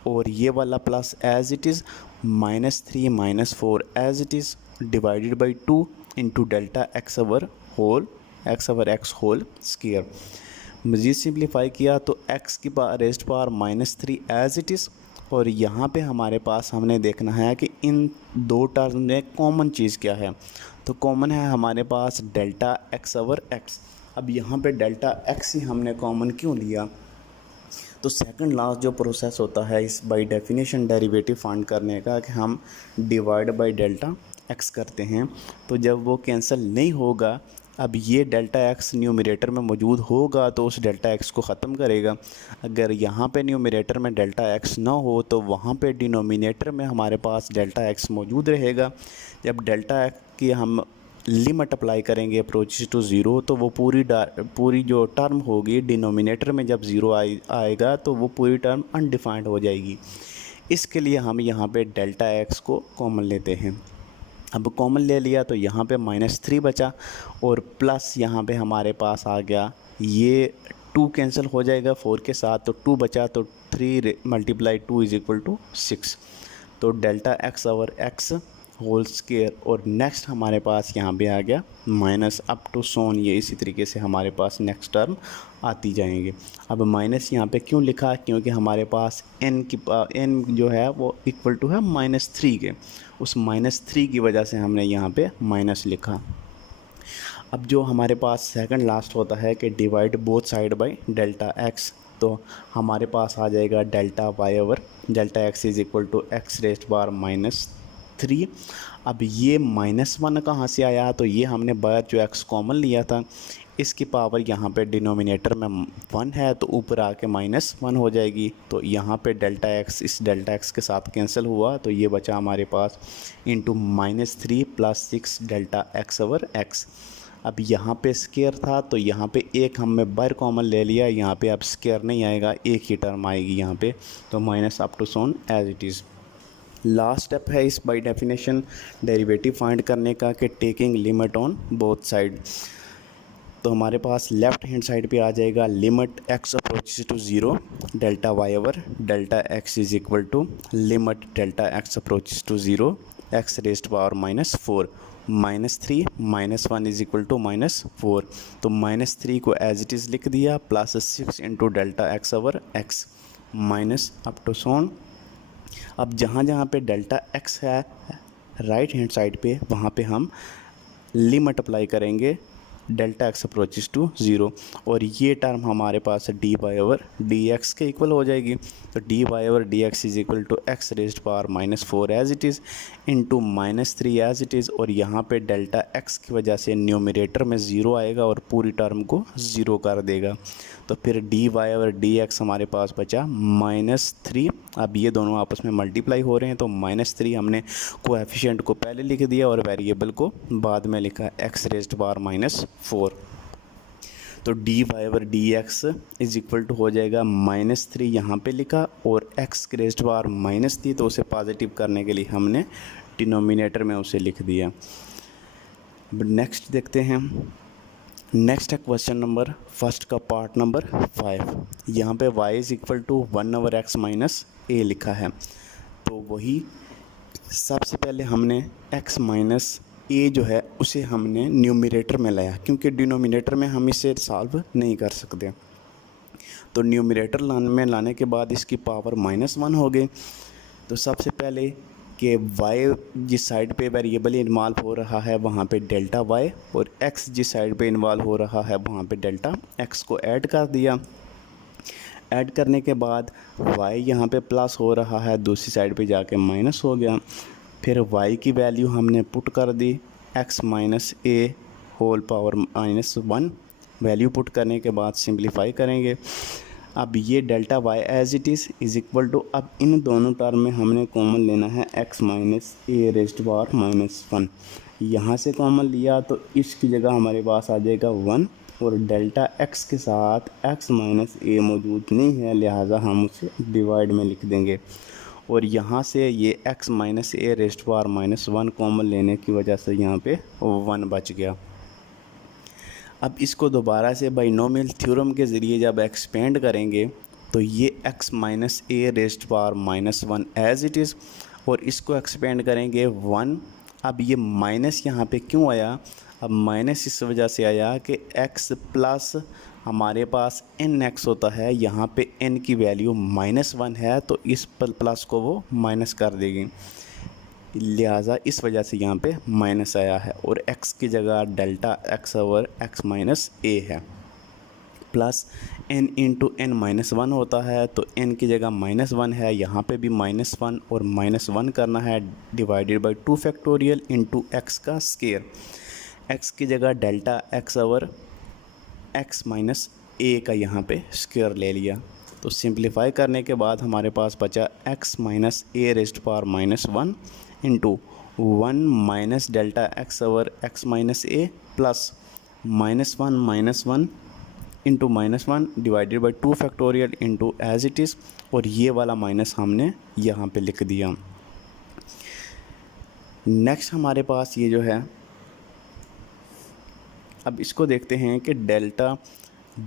और ये वाला plus as it is -3 -4 as it is divided by 2 into delta X over X whole square. मज़ीद सिंप्लीफाई किया तो x की raised power -3 as it is, और यहाँ पे हमारे पास हमने देखना है कि इन दो टर्म में कॉमन चीज़ क्या है। तो कॉमन है हमारे पास डेल्टा एक्स ओवर एक्स। अब यहाँ पे डेल्टा एक्स ही हमने कॉमन क्यों लिया, तो सेकंड लास्ट जो प्रोसेस होता है इस बाय डेफिनेशन डेरिवेटिव फाइंड करने का कि हम डिवाइड बाय डेल्टा एक्स करते हैं, तो जब वो कैंसिल नहीं होगा, अब ये डेल्टा एक्स न्यूमरेटर में मौजूद होगा तो उस डेल्टा एक्स को ख़त्म करेगा। अगर यहाँ पे न्यूमरेटर में डेल्टा एक्स ना हो तो वहाँ पे डिनोमिनेटर में हमारे पास डेल्टा एक्स मौजूद रहेगा। जब डेल्टा एक्स की हम लिमिट अप्लाई करेंगे अप्रोचेस टू ज़ीरो, तो वो पूरी जो टर्म होगी डिनोमिनेटर में जब ज़ीरो आएगा तो वो पूरी टर्म अनडिफाइंड हो जाएगी। इसके लिए हम यहाँ पे डेल्टा एक्स को कॉमन लेते हैं। अब कॉमन ले लिया तो यहाँ पे -3 बचा, और प्लस यहाँ पे हमारे पास आ गया, ये 2 कैंसिल हो जाएगा 4 के साथ, तो 2 बचा, तो 3 × 2 = 6, तो delta X over X whole square. और नेक्स्ट हमारे पास यहाँ पे आ गया माइनस अप टू सोन, ये इसी तरीके से हमारे पास नेक्स्ट टर्म आती जाएंगे। अब माइनस यहाँ पे क्यों लिखा, क्योंकि हमारे पास n जो है वो इक्वल टू है -3 के, उस -3 की वजह से हमने यहाँ पे माइनस लिखा। अब जो हमारे पास सेकंड लास्ट होता है कि divide both side by delta X, तो हमारे पास आ जाएगा delta Y over delta X = x⁻³ अब ये -1 कहाँ से आया, तो ये हमने बाहर जो x कॉमन लिया था, इसकी पावर यहाँ पे डिनोमिनेटर में 1 है तो ऊपर आके -1 हो जाएगी। तो यहाँ पे डेल्टा एक्स इस डेल्टा एक्स के साथ कैंसिल हुआ, तो ये बचा हमारे पास into -3 + 6 delta X over X. अब यहाँ पे स्क्वायर था तो यहाँ पे एक हमने बाहर कॉमन ले लिया, यहाँ पे अब स्क्वायर नहीं आएगा, एक ही टर्म आएगी यहाँ पे, तो minus up to so on as it is. Last step है इस बाय डेफिनेशन डेरिवेटिव फाइंड करने का कि taking limit on both side. तो हमारे पास लेफ़्ट हैंड साइड पे आ जाएगा limit x approaches to 0 delta Y over delta x = limit delta x approaches to 0 x⁻⁻⁴ -3 -1 = -4, तो -3 को एज इट इज़ लिख दिया, +6 into delta X over X minus up to so on. अब जहाँ जहाँ पे डेल्टा एक्स है राइट हैंड साइड पे, वहाँ पे हम लिमिट अप्लाई करेंगे डेल्टा एक्स अप्रोचेस टू 0, और ये टर्म हमारे पास dy/dx के इक्वल हो जाएगी। तो dy/dx = x⁻⁻⁴ as it is into -3 as it is, और यहाँ पे डेल्टा एक्स की वजह से न्यूमरेटर में 0 आएगा और पूरी टर्म को 0 कर देगा। तो फिर dy/dx हमारे पास बचा -3। अब ये दोनों आपस में मल्टीप्लाई हो रहे हैं, तो -3 हमने कोएफिशिएंट को पहले लिख दिया और वेरिएबल को बाद में लिखा x⁻⁻⁴। तो dy/dx = हो जाएगा -3 यहाँ पे लिखा, और x⁻⁻ थी तो उसे पॉजिटिव करने के लिए हमने डिनोमिनेटर में उसे लिख दिया। अब नेक्स्ट देखते हैं। नेक्स्ट है क्वेश्चन नंबर फर्स्ट का पार्ट नंबर 5। यहाँ पे y = 1/x - a लिखा है, तो वही सबसे पहले हमने x - a जो है उसे हमने न्यूमरेटर में लाया, क्योंकि डिनोमिनेटर में हम इसे सॉल्व नहीं कर सकते। तो न्यूमरेटर में लाने के बाद इसकी पावर -1 हो गई। तो सबसे पहले कि y जिस साइड पे वेरिएबल इन्वॉल्व हो रहा है वहाँ पे डेल्टा y, और x जिस साइड पे इन्वॉल्व हो रहा है वहाँ पे डेल्टा x को ऐड कर दिया। ऐड करने के बाद y यहाँ पे प्लस हो रहा है, दूसरी साइड पे जाके माइनस हो गया। फिर y की वैल्यू हमने पुट कर दी x minus a whole power -1। Value put करने के बाद सिंप्लीफाई करेंगे। अब ये delta y as it is equal to, अब इन दोनों टर्म में हमने कॉमन लेना है x minus A raised power -1। यहाँ से कॉमन लिया तो इसकी जगह हमारे पास आ जाएगा 1, और डेल्टा x के साथ x माइनस ए मौजूद नहीं है, लिहाजा हम उसे डिवाइड में लिख देंगे। और यहाँ से ये x minus A raised power -1 common लेने की वजह से यहाँ पे 1 बच गया। अब इसको दोबारा से बाइनोमियल थ्योरम के ज़रिए जब एक्सपेंड करेंगे तो ये x minus A raised power -1 as it is, और इसको एक्सपेंड करेंगे 1। अब ये माइनस यहाँ पे क्यों आया? अब माइनस इस वजह से आया कि x प्लस हमारे पास nx होता है, यहाँ पे n की वैल्यू -1 है तो इस प्लस को वो माइनस कर देगी, लिहाजा इस वजह से यहाँ पे माइनस आया है। और x की जगह delta x over x minus A है, प्लस n इंटू n -1 होता है तो n की जगह -1 है, यहाँ पे भी -1 और -1 करना है, divided by 2 factorial into x का स्केयर। x की जगह delta x over x minus A का यहाँ पे स्क्वायर ले लिया। तो सिंप्लीफाई करने के बाद हमारे पास बचा x minus A raised power -1 into 1 minus delta x over x minus A plus -1 into -1 divided by 2 factorial into as it is, और ये वाला माइनस हमने यहाँ पे लिख दिया। नेक्स्ट हमारे पास ये जो है, अब इसको देखते हैं कि delta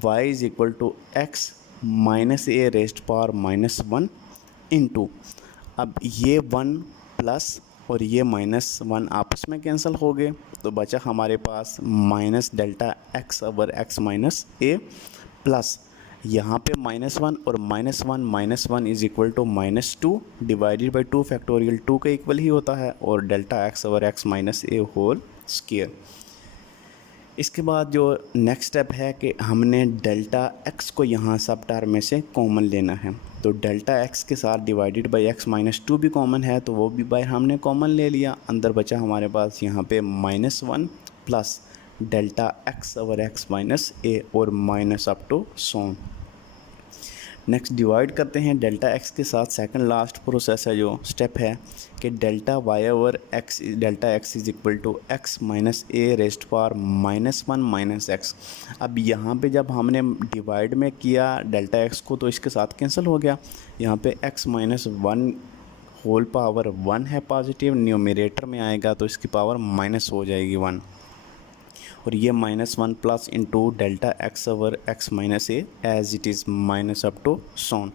y is equal to x minus A raised power -1 into, अब ये 1 प्लस और ये -1 आपस में कैंसिल हो गए तो बचा हमारे पास minus delta x over x minus A plus यहाँ पे -1 और -1 is equal to -2 divided by 2 factorial 2 के इक्वल ही होता है, और delta x over x minus A whole square. इसके बाद जो नेक्स्ट स्टेप है कि हमने डेल्टा x को यहाँ सब टर्म में से कॉमन लेना है। तो डेल्टा x के साथ डिवाइडेड बाई x माइनस 2 भी कॉमन है तो वो भी बाहर हमने कॉमन ले लिया। अंदर बचा हमारे पास यहाँ पे -1 plus delta x over x minus A और minus up to so. Next divide करते हैं डेल्टा x के साथ। सेकंड लास्ट प्रोसेस है जो स्टेप है कि delta y over x delta x is equal to x minus A raised power -1 minus x। अब यहाँ पे जब हमने डिवाइड में किया डेल्टा x को तो इसके साथ कैंसिल हो गया। यहाँ पे x माइनस 1 होल पावर 1 है पॉजिटिव, न्यूमरेटर में आएगा तो इसकी पावर माइनस हो जाएगी 1, और ये -1 plus into delta x over x minus A as it is minus up to so on.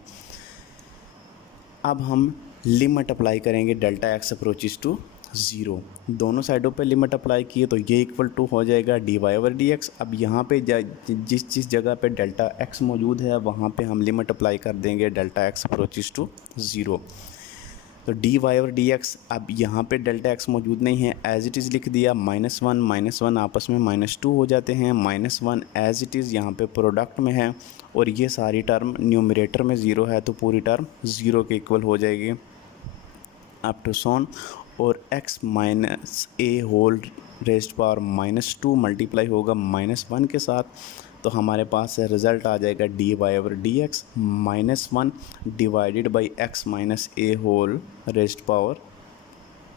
अब हम लिमिट अप्लाई करेंगे डेल्टा x अप्रोचेस टू 0। दोनों साइडों पे लिमिट अप्लाई किए तो ये इक्वल टू हो जाएगा dy ओवर dx। अब यहाँ पे जिस जगह पे डेल्टा x मौजूद है वहाँ पे हम लिमिट अप्लाई कर देंगे डेल्टा x अप्रोचेस टू 0। तो dy ओवर dx, अब यहाँ पे डेल्टा x मौजूद नहीं है, एज इट इज़ लिख दिया। -1 आपस में -2 हो जाते हैं, -1 एज इट इज़ यहाँ पे प्रोडक्ट में है, और ये सारी टर्म न्यूमरेटर में 0 है तो पूरी टर्म 0 के इक्वल हो जाएगी अप टू सोन। और x minus A whole raised power -2 multiply होगा -1 के साथ, तो हमारे पास रिज़ल्ट आ जाएगा dy over dx -1 divided by x minus A whole raised power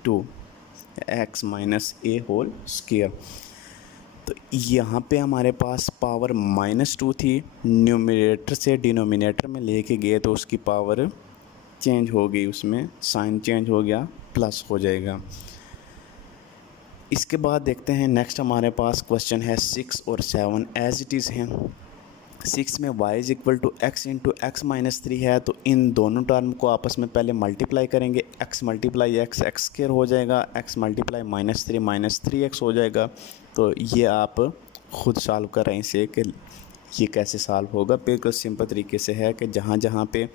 2 x minus A whole square. तो यहाँ पे हमारे पास पावर -2 थी, न्यूमरेटर से डिनोमिनेटर में लेके गए तो उसकी पावर चेंज हो गई, उसमें साइन चेंज हो गया, प्लस हो जाएगा। इसके बाद देखते हैं नेक्स्ट हमारे पास क्वेश्चन है 6 और 7 एज इट इज़ हैं। 6 में y is equal to x into x minus 3 है, तो इन दोनों टर्म को आपस में पहले मल्टीप्लाई करेंगे। x मल्टीप्लाई x स्क्वायर हो जाएगा, x मल्टीप्लाई -3 -3x हो जाएगा। तो ये आप ख़ुद सॉल्व कर रहे हैं इसे कि ये कैसे सॉल्व होगा? बिल्कुल सिंपल तरीके से है कि जहाँ जहाँ पे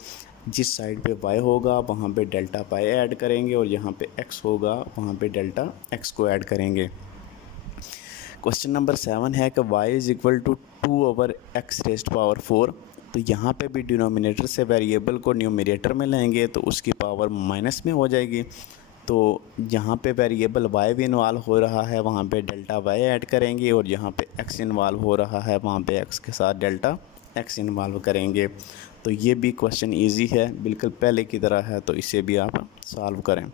जिस साइड पे y होगा वहाँ पे डेल्टा पाई ऐड करेंगे और यहाँ पे x होगा वहाँ पे डेल्टा x को ऐड करेंगे। क्वेश्चन नंबर 7 है कि y is equal to 2/x⁴। तो यहाँ पे भी डिनोमिनेटर से वेरिएबल को न्यूमरेटर में लेंगे तो उसकी पावर माइनस में हो जाएगी। तो यहाँ पे वेरिएबल y भी इन्वॉल्व हो रहा है, वहाँ पे डेल्टा y ऐड करेंगे और यहाँ पे x इन्वॉल्व हो रहा है, वहाँ पे x के साथ डेल्टा x इन्वॉल्व करेंगे। तो ये भी क्वेश्चन इजी है, बिल्कुल पहले की तरह है, तो इसे भी आप सॉल्व करें।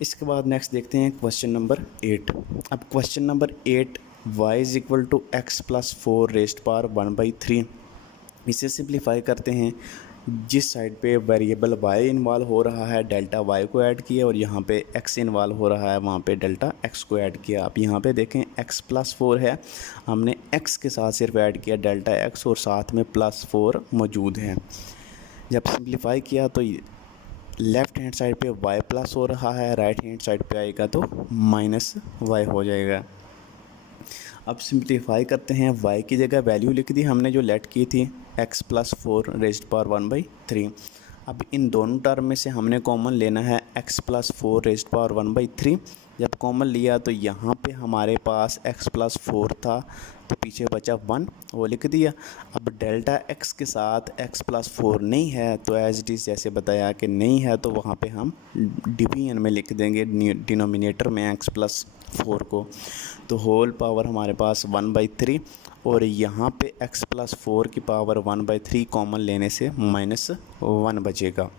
इसके बाद नेक्स्ट देखते हैं क्वेश्चन नंबर 8। अब question number 8 y is equal to x+4⁻⁴ इसे सिंप्लीफाई करते हैं। जिस साइड पे वेरिएबल y इन्वॉल्व हो रहा है डेल्टा y को ऐड किया और यहाँ पे x इन्वॉल्व हो रहा है वहाँ पे डेल्टा x को ऐड किया। आप यहाँ पे देखें x+4 है, हमने x के साथ सिर्फ ऐड किया डेल्टा x और साथ में +4 मौजूद है। जब सिंप्लीफाई किया तो लेफ़्ट हैंड साइड पे y प्लस हो रहा है, राइट हैंड साइड पे आएगा तो -y हो जाएगा। अब सिंप्लीफाई करते हैं, y की जगह वैल्यू लिख दी हमने जो लेट की थी x+4⁻⁴। अब इन दोनों टर्म में से हमने कॉमन लेना है x+4⁻⁴। जब कॉमन लिया तो यहाँ पे हमारे पास x+4 था तो पीछे बचा 1, वो लिख दिया। अब डेल्टा x के साथ x+4 नहीं है तो एज इट इज़ जैसे बताया कि नहीं है तो वहाँ पे हम डिवीजन में लिख देंगे डिनोमिनेटर में x+4 को। तो होल पावर हमारे पास 1/3 और यहाँ पे x+4 की पावर 1/3 कॉमन लेने से -1 बचेगा।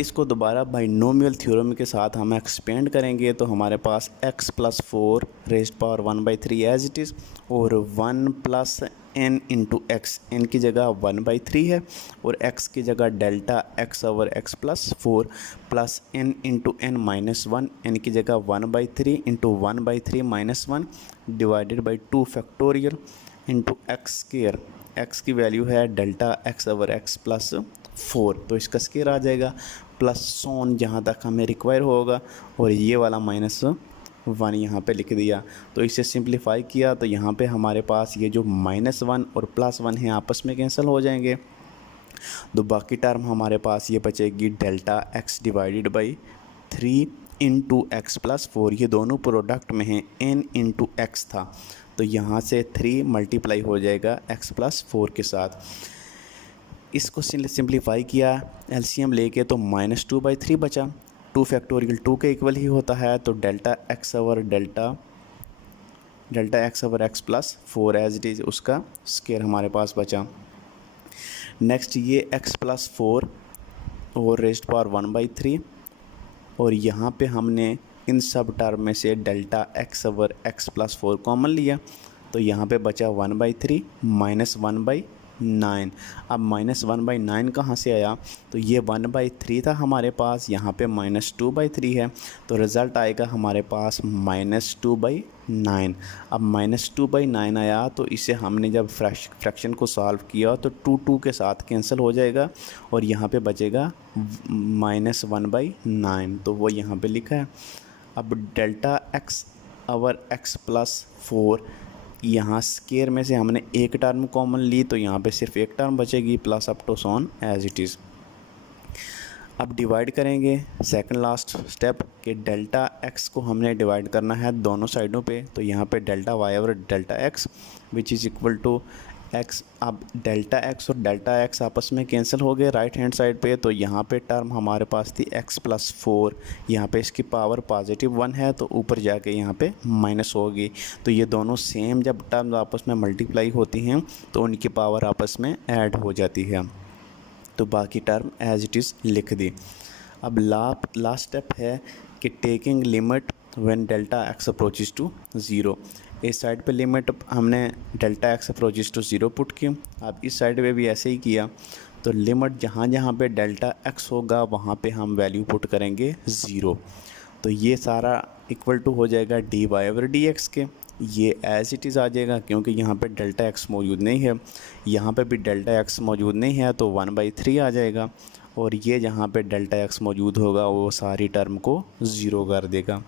इसको दोबारा बाइनोमियल थ्योरम के साथ हम एक्सपेंड करेंगे तो हमारे पास x+4⁻⁴ एज इट इज़ और 1 + n × x, n की जगह 1/3 है और x की जगह delta x/x+4 plus n × n -1, n की जगह 1/3 × 1/3 -1 divided by 2 factorial into x²। x की वैल्यू है डेल्टा x/x+4 तो इसका स्केयर आ जाएगा प्लस सोन जहाँ तक हमें रिक्वायर होगा और ये वाला -1 यहाँ पे लिख दिया। तो इसे सिंप्लीफाई किया तो यहाँ पे हमारे पास ये जो -1 और +1 है आपस में कैंसिल हो जाएंगे। तो बाकी टर्म हमारे पास ये बचेगी delta x divided by 3 × x+4। ये दोनों प्रोडक्ट में हैं, n × x था तो यहाँ से 3 मल्टीप्लाई हो जाएगा x+4 के साथ। इसको सिंप्लीफाई किया एलसीएम लेके तो -2/3 बचा। 2 फैक्टोरियल 2 के इक्वल ही होता है तो delta x/x+4 as it is उसका स्केयर हमारे पास बचा। नेक्स्ट ये x+4 और रेज़्ड पावर 1/3 और यहाँ पे हमने इन सब टर्म में से डेल्टा x/x+4 कॉमन लिया तो यहाँ पे बचा 1/3 -1/9। अब -1/9 कहाँ से आया? तो ये 1/3 था हमारे पास, यहाँ पे -2/3 है तो रिज़ल्ट आएगा हमारे पास -2/9। अब -2/9 आया तो इसे हमने जब फ्रैक्शन को सॉल्व किया तो 2 के साथ कैंसिल हो जाएगा और यहाँ पे बचेगा -1/9 तो वो यहाँ पे लिखा है। अब डेल्टा x/x+4 यहाँ स्केयर में से हमने एक टर्म कॉमन ली तो यहाँ पे सिर्फ एक टर्म बचेगी plus up to so on as it is. अब डिवाइड करेंगे, सेकंड लास्ट स्टेप कि डेल्टा x को हमने डिवाइड करना है दोनों साइडों पे तो यहाँ पे डेल्टा y और delta x which is equal to x। अब डेल्टा x और डेल्टा x आपस में कैंसिल हो गए राइट हैंड साइड पे तो यहाँ पे टर्म हमारे पास थी x+4, यहाँ पे इसकी पावर +1 है तो ऊपर जाके यहाँ पे माइनस होगी। तो ये दोनों सेम जब टर्म्स आपस में मल्टीप्लाई होती हैं तो उनकी पावर आपस में ऐड हो जाती है तो बाकी टर्म एज इट इज़ लिख दी। अब लास्ट स्टेप है कि taking limit when delta x approaches to 0। इस साइड पे लिमिट हमने delta x approaches to 0 put की। अब इस साइड पे भी ऐसे ही किया तो लिमिट जहाँ जहाँ पे डेल्टा x होगा वहाँ पे हम वैल्यू पुट करेंगे 0। तो ये सारा इक्वल टू हो जाएगा dy/dx के। ये एज इट इज़ आ जाएगा क्योंकि यहाँ पे डेल्टा x मौजूद नहीं है, यहाँ पे भी डेल्टा x मौजूद नहीं है तो 1/3 आ जाएगा और ये जहाँ पे डेल्टा x मौजूद होगा वो सारी टर्म को 0 कर देगा।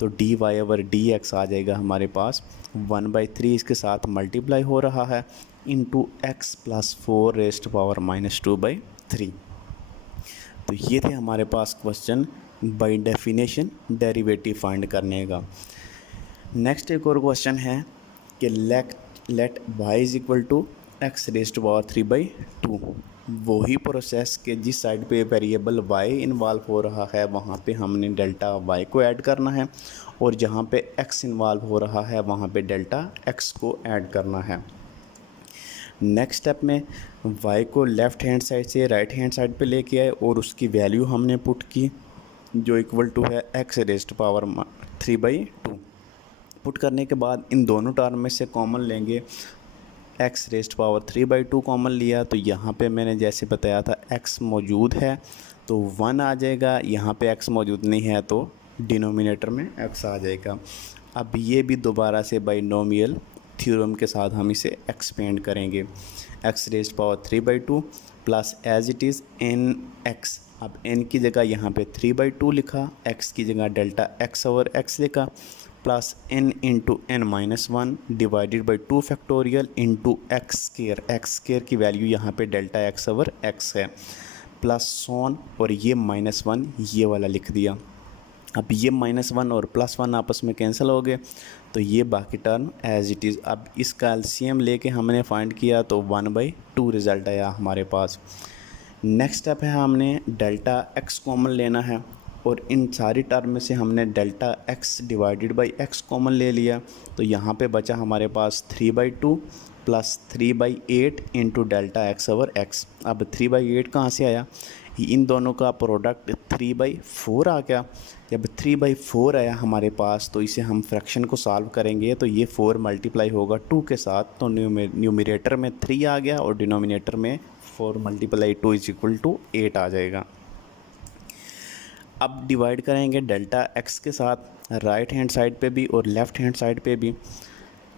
तो D Y over D X आ जाएगा हमारे पास 1/3 इसके साथ मल्टीप्लाई हो रहा है into X plus 4 raised power -2/3। तो ये थे हमारे पास question by definition derivative find करने का। नेक्स्ट एक और क्वेश्चन है कि let y is equal to X raised power 3/2। वही प्रोसेस के जिस साइड पे वेरिएबल y इन्वॉल्व हो रहा है वहाँ पे हमने डेल्टा y को ऐड करना है, और जहाँ पे x इन्वॉल्व हो रहा है वहाँ पे डेल्टा x को ऐड करना है। नेक्स्ट स्टेप में y को लेफ़्ट हैंड साइड से राइट हैंड साइड पे लेके आए और उसकी वैल्यू हमने पुट की जो इक्वल टू है x रेस्ट पावर 3/2। पुट करने के बाद इन दोनों टर्म में से कॉमन लेंगे, x रेस्ट पावर 3/2 कॉमन लिया तो यहाँ पे मैंने जैसे बताया था x मौजूद है तो 1 आ जाएगा, यहाँ पे x मौजूद नहीं है तो डिनोमिनेटर में x आ जाएगा। अब ये भी दोबारा से बाइनोमियल थ्योरम के साथ हम इसे एक्सपेंड करेंगे, x raised power 3/2 plus as it is n x। अब n की जगह यहाँ पे 3/2 लिखा, x की जगह डेल्टा x ओवर x लिखा, plus n into n-1 divided by 2 factorial into x square की वैल्यू यहाँ पे डेल्टा x ओवर x है, प्लस सोन और ये -1 ये वाला लिख दिया। अब ये -1 और +1 आपस में कैंसिल हो गए तो ये बाकी टर्म एज इट इज़। अब इसका एलसीएम लेके हमने फाइंड किया तो 1/2 रिज़ल्ट आया हमारे पास। नेक्स्ट स्टेप है हमने डेल्टा x कॉमन लेना है और इन सारी टर्म में से हमने delta x divided by x common ले लिया तो यहाँ पे बचा हमारे पास 3/2 plus 3/8 into delta x over x। अब 3/8 कहाँ से आया, इन दोनों का प्रोडक्ट 3/4 आ गया। जब 3/4 आया हमारे पास तो इसे हम फ्रैक्शन को सॉल्व करेंगे तो ये 4 मल्टीप्लाई होगा 2 के साथ तो न्यूमरेटर में 3 आ गया और डिनोमिनेटर में 4 × 2 इज इक्वल टू 8 आ जाएगा। अब डिवाइड करेंगे डेल्टा x के साथ राइट हैंड साइड पे भी और लेफ़्ट हैंड साइड पे भी।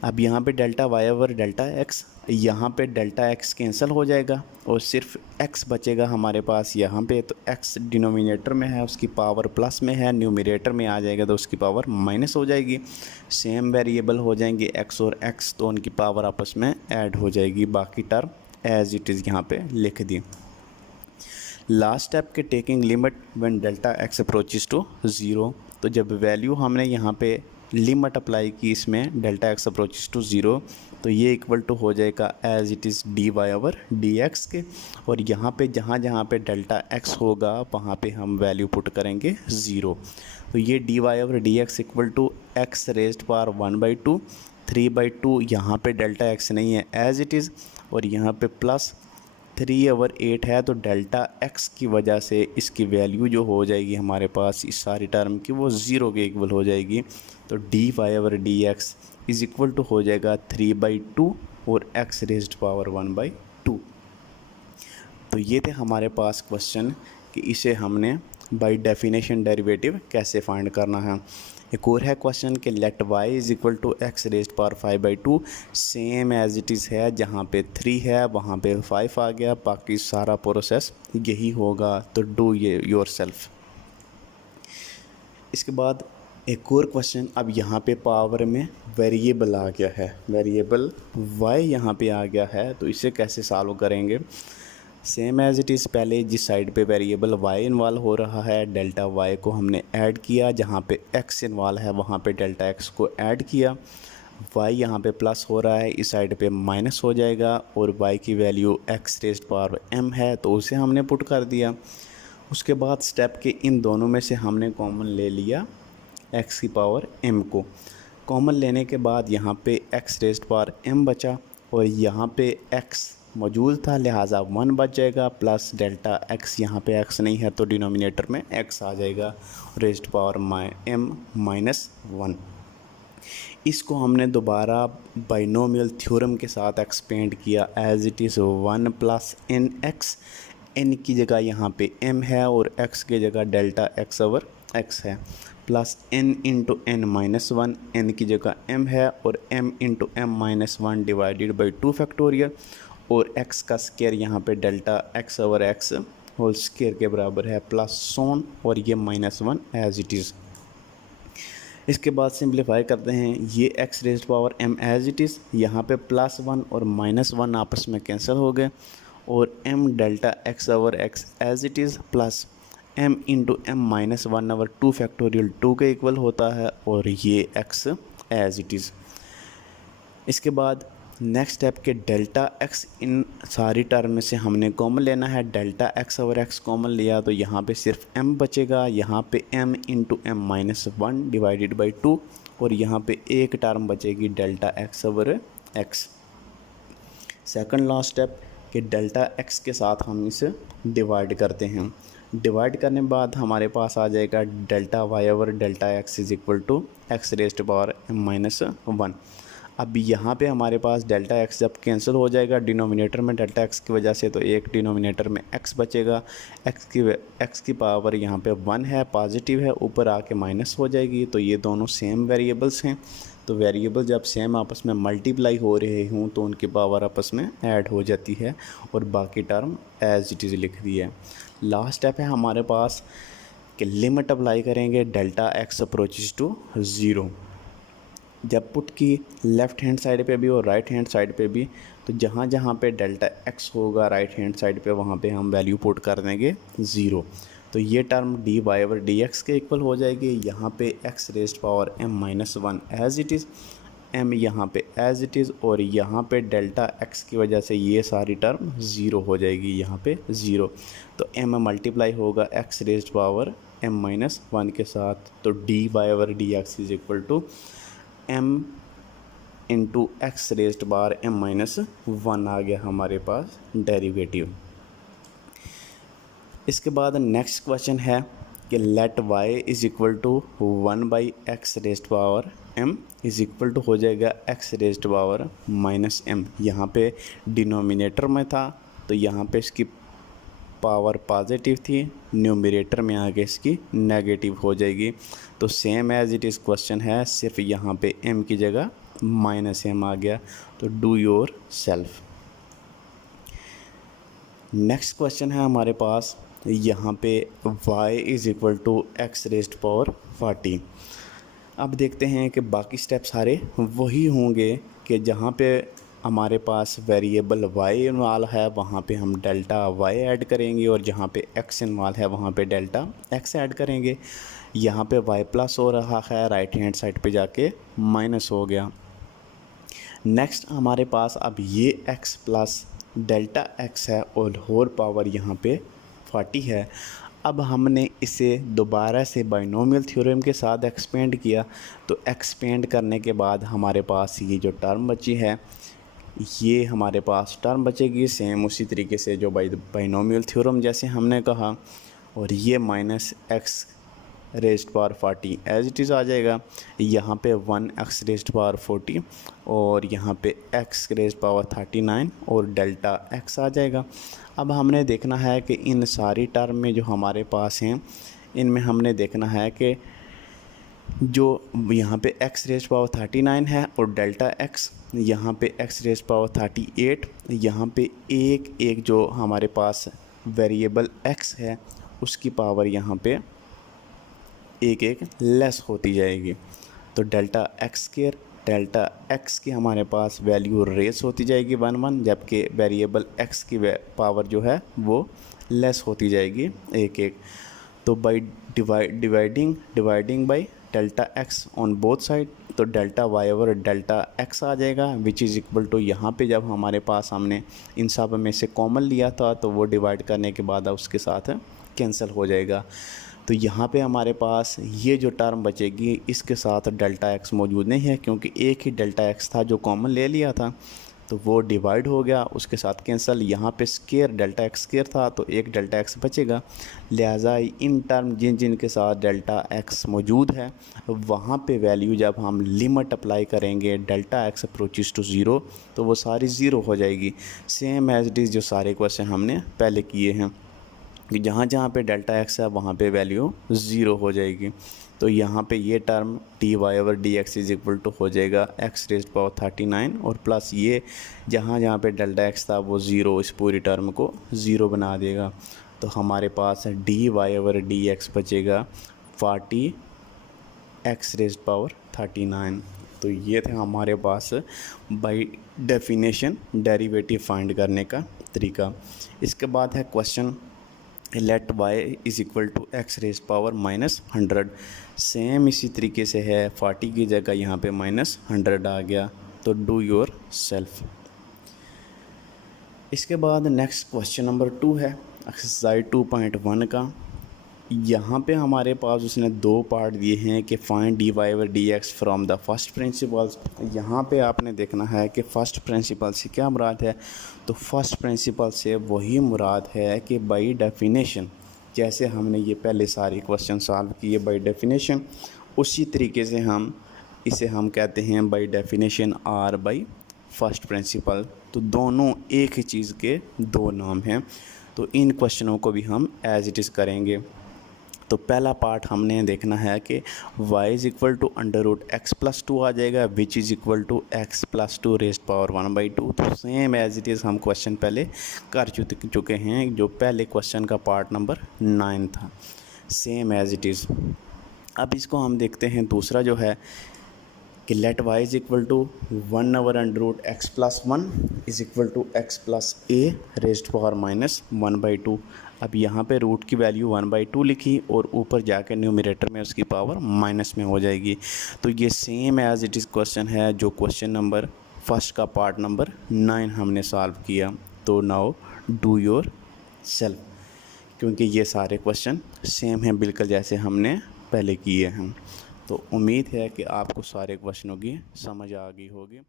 अब यहाँ पे delta y over delta x, यहाँ पे डेल्टा x कैंसिल हो जाएगा और सिर्फ x बचेगा हमारे पास यहाँ पे, तो x डिनोमिनेटर में है उसकी पावर प्लस में है, न्यूमरेटर में आ जाएगा तो उसकी पावर माइनस हो जाएगी। सेम वेरिएबल हो जाएंगे x और x तो उनकी पावर आपस में ऐड हो जाएगी, बाकी टर्म एज इट इज़ यहाँ पे लिख दी। लास्ट स्टेप के taking limit when delta x approaches to 0, तो जब वैल्यू हमने यहाँ पे लिमिट अप्लाई की इसमें डेल्टा x अप्रोचेस टू 0 तो ये इक्वल टू हो जाएगा as it is dy over dx के, और यहाँ पे जहाँ पे डेल्टा x होगा वहाँ पे हम वैल्यू पुट करेंगे 0। तो ये dy over dx equal to x raised power 1/2 3/2, यहाँ पे डेल्टा x नहीं है एज इट इज़, और यहाँ पे प्लस 3/8 है तो डेल्टा x की वजह से इसकी वैल्यू जो हो जाएगी हमारे पास इस सारी टर्म की वो 0 के इक्वल हो जाएगी। तो dy over dx is equal to हो जाएगा 3/2 और x रेज्ड पावर 1/2। तो ये थे हमारे पास क्वेश्चन कि इसे हमने बाय डेफिनेशन डेरिवेटिव कैसे फाइंड करना है। एक और है क्वेश्चन कि let y is equal to X raised power 5/2, same as it is है, जहाँ पे 3 है वहाँ पे 5 आ गया, बाकी सारा प्रोसेस यही होगा तो डू ये योरसेल्फ। इसके बाद एक और क्वेश्चन, अब यहाँ पे पावर में वेरिएबल आ गया है, वेरिएबल y यहाँ पे आ गया है तो इसे कैसे सॉल्व करेंगे। सेम एज इट इज़, पहले जिस साइड पे वेरिएबल y इन्वॉल्व हो रहा है डेल्टा y को हमने ऐड किया, जहाँ पे x इन्वॉल्व है वहाँ पे डेल्टा x को ऐड किया। y यहाँ पे प्लस हो रहा है, इस साइड पे माइनस हो जाएगा, और y की value x raised power m है तो उसे हमने पुट कर दिया। उसके बाद स्टेप के इन दोनों में से हमने कॉमन ले लिया x की पावर m को। कॉमन लेने के बाद यहाँ पे x रेज़्ड पावर m बचा और यहाँ पे x मौजूद था लिहाजा 1 बच जाएगा, प्लस डेल्टा x, यहाँ पे x नहीं है तो डिनोमिनेटर में x आ जाएगा, रेज़्ड पावर m -1। इसको हमने दोबारा बाइनोमियल थ्योरम के साथ एक्सपेंड किया as it is 1 plus nx, n की जगह यहाँ पे m है और x की जगह डेल्टा x ओवर x है, plus n into n-1, n की जगह m है और m into m-1 divided by 2 factorial, और x का स्केयर यहाँ पे delta x over x whole square के बराबर है, प्लस सोन और ये -1 एज इट इज़। इसके बाद सिंप्लीफाई करते हैं, ये X raise power m as it is, यहाँ पे +1 और -1 आपस में कैंसिल हो गए, और m delta x over x as it is plus m into m minus 1 over 2 factorial 2 के इक्वल होता है, और ये x एज इट इज़। इसके बाद नेक्स्ट स्टेप के डेल्टा x इन सारी टर्म में से हमने कॉमन लेना है। Delta x over x common लिया तो यहाँ पे सिर्फ m बचेगा, यहाँ पे m into m minus 1 divided by 2, और यहाँ पे एक टर्म बचेगी delta x over x। Second last step कि डेल्टा x के साथ हम इसे डिवाइड करते हैं। डिवाइड करने के बाद हमारे पास आ जाएगा delta y over delta x is equal to X raised power m minus 1। अब यहाँ पे हमारे पास डेल्टा x जब कैंसिल हो जाएगा डिनोमिनेटर में डेल्टा x की वजह से, तो एक डिनोमिनेटर में x बचेगा। x की पावर यहाँ पे 1 है, पॉजिटिव है, ऊपर आके माइनस हो जाएगी। तो ये दोनों सेम वेरिएबल्स हैं, तो वेरिएबल जब सेम आपस में मल्टीप्लाई हो रहे हों तो उनकी पावर आपस में ऐड हो जाती है, और बाकी टर्म एज इट इज़ लिख दी है। लास्ट स्टेप है हमारे पास कि लिमिट अप्लाई करेंगे डेल्टा x अप्रोचेस टू 0। जब पुट की लेफ़्ट हैंड साइड पे भी और राइट हैंड साइड पे भी, तो जहाँ जहाँ पे डेल्टा x होगा राइट हैंड साइड पे वहाँ पे हम वैल्यू पुट कर देंगे 0। तो ये टर्म dy ओवर dx के इक्वल हो जाएगी। यहाँ पे x raised power m minus 1 as it is, m यहाँ पे एज इट इज़, और यहाँ पे डेल्टा x की वजह से ये सारी टर्म 0 हो जाएगी, यहाँ पे 0। तो m मल्टीप्लाई होगा x raised power m minus 1 के साथ, तो dy over dx is equal to m into X raised power m minus 1 आ गया हमारे पास डेरिवेटिव। इसके बाद नेक्स्ट क्वेश्चन है कि let y is equal to 1 by X raised power m is equal to हो जाएगा x raised power minus m। यहाँ पे डिनोमिनेटर में था तो यहाँ पे इसकी पावर पॉजिटिव थी, न्यूमरेटर में आके इसकी नेगेटिव हो जाएगी। तो same as it is question है, सिर्फ यहाँ पे m की जगह माइनस m आ गया। तो do yourself. Next question है हमारे पास, यहाँ पे y is equal to X raised power 40। अब देखते हैं कि बाकी स्टेप सारे वही होंगे कि जहाँ पे हमारे पास वेरिएबल y इन्वॉल्व है वहाँ पे हम डेल्टा y ऐड करेंगे, और जहाँ पे x इन्वॉल्व है वहाँ पे डेल्टा x ऐड करेंगे। यहाँ पे y प्लस हो रहा है, राइट हैंड साइड पे जाके माइनस हो गया। नेक्स्ट हमारे पास अब ये x प्लस डेल्टा x है और होल पावर यहाँ पे 40 है। अब हमने इसे दोबारा से बाइनोमियल थ्योरम के साथ एक्सपेंड किया, तो एक्सपेंड करने के बाद हमारे पास ये जो टर्म बची है, ये हमारे पास टर्म बचेगी सेम उसी तरीके से जो बाइनोमियल थ्योरम जैसे हमने कहा, और ये minus X raised power 40 as it is आ जाएगा। यहाँ पे 1 एक्स रेज़्ड पावर 40 और यहाँ पे एक्स रेज़्ड पावर 39 और डेल्टा एक्स आ जाएगा। अब हमने देखना है कि इन सारी टर्म में जो हमारे पास हैं, इनमें हमने देखना है कि जो यहाँ पे एक्स रेज़्ड पावर 39 है और डेल्टा एक्स, यहाँ पे एक्स रेज़्ड पावर 38, यहाँ पे एक जो हमारे पास वेरिएबल एक्स है उसकी पावर यहाँ पे एक लेस होती जाएगी। तो delta x square delta x की हमारे पास वैल्यू रेस होती जाएगी 1 जबकि वेरिएबल एक्स की पावर जो है वो लेस होती जाएगी एक। तो by dividing by delta X on both side, तो delta Y over delta X आ जाएगा, विच इज़ इक्वल टू यहाँ पे जब हमारे पास हमने इन सब में से कॉमन लिया था तो वो डिवाइड करने के बाद उसके साथ कैंसिल हो जाएगा। तो यहाँ पे हमारे पास ये जो टर्म बचेगी इसके साथ डेल्टा एक्स मौजूद नहीं है, क्योंकि एक ही डेल्टा एक्स था जो कॉमन ले लिया था, तो वो डिवाइड हो गया उसके साथ कैंसिल। यहाँ पे स्क्वायर डेल्टा एक्स स्क्वायर था तो एक डेल्टा एक्स बचेगा, लिहाजा इन टर्म जिन के साथ डेल्टा एक्स मौजूद है वहाँ पे वैल्यू जब हम लिमिट अप्लाई करेंगे डेल्टा एक्स अप्रोचेस टू 0 तो वो सारी 0 हो जाएगी, सेम एज इट इज़ जो सारे क्वेश्चन हमने पहले किए हैं कि जहाँ जहाँ पे डेल्टा एक्स है वहाँ पे वैल्यू 0 हो जाएगी। तो यहाँ पे ये term D Y over D X is equal to हो जाएगा एक्स रेज़्ड पावर 39 और प्लस ये जहाँ जहाँ पे डेल्टा एक्स था वो 0 इस पूरी टर्म को 0 बना देगा। तो हमारे पास D Y over D X बचेगा 40 एक्स रेज़ पावर 39। तो ये थे हमारे पास बाय डेफिनेशन डेरिवेटिव फाइंड करने का तरीका। इसके बाद है question let y is equal to X raise power -100। Same इसी तरीके से है, 40 की जगह यहाँ पे -100 आ गया, तो डू योर सेल्फ। इसके बाद नेक्स्ट क्वेश्चन नंबर 2 है एक्सरसाइज 2.1 का। यहाँ पे हमारे पास उसने दो पार्ट दिए हैं कि find dy over dx from the first principles. यहाँ पे आपने देखना है कि फ़र्स्ट प्रिंसिपल से क्या मुराद है। तो फर्स्ट प्रिंसिपल से वही मुराद है कि बाय डेफिनेशन, जैसे हमने ये पहले सारे क्वेश्चन सॉल्व किए बाय डेफिनेशन, उसी तरीके से इसे हम कहते हैं बाय डेफिनेशन और बाय फर्स्ट प्रिंसिपल। तो दोनों एक ही चीज़ के दो नाम हैं। तो इन क्वेश्चनों को भी हम एज इट इज़ करेंगे। तो पहला पार्ट हमने देखना है कि y is equal to √x+2 आ जाएगा, which is equal to x+2 raised power 1/2। तो सेम एज इट इज़ हम क्वेश्चन पहले कर चुके हैं, जो पहले क्वेश्चन का पार्ट नंबर 9 था, सेम एज इट इज़। अब इसको हम देखते हैं दूसरा जो है कि let y is equal to 1/√x+1 is equal to x+a raised power -1/2। अब यहाँ पे रूट की वैल्यू 1/2 लिखी और ऊपर जाकर न्यूमरेटर में उसकी पावर माइनस में हो जाएगी। तो ये same as it is question है जो क्वेश्चन नंबर फर्स्ट का पार्ट नंबर 9 हमने सॉल्व किया। तो नाउ डू योर सेल्फ, क्योंकि ये सारे क्वेश्चन सेम हैं बिल्कुल जैसे हमने पहले किए हैं। तो उम्मीद है कि आपको सारे क्वेश्चनों की समझ आ गई होगी।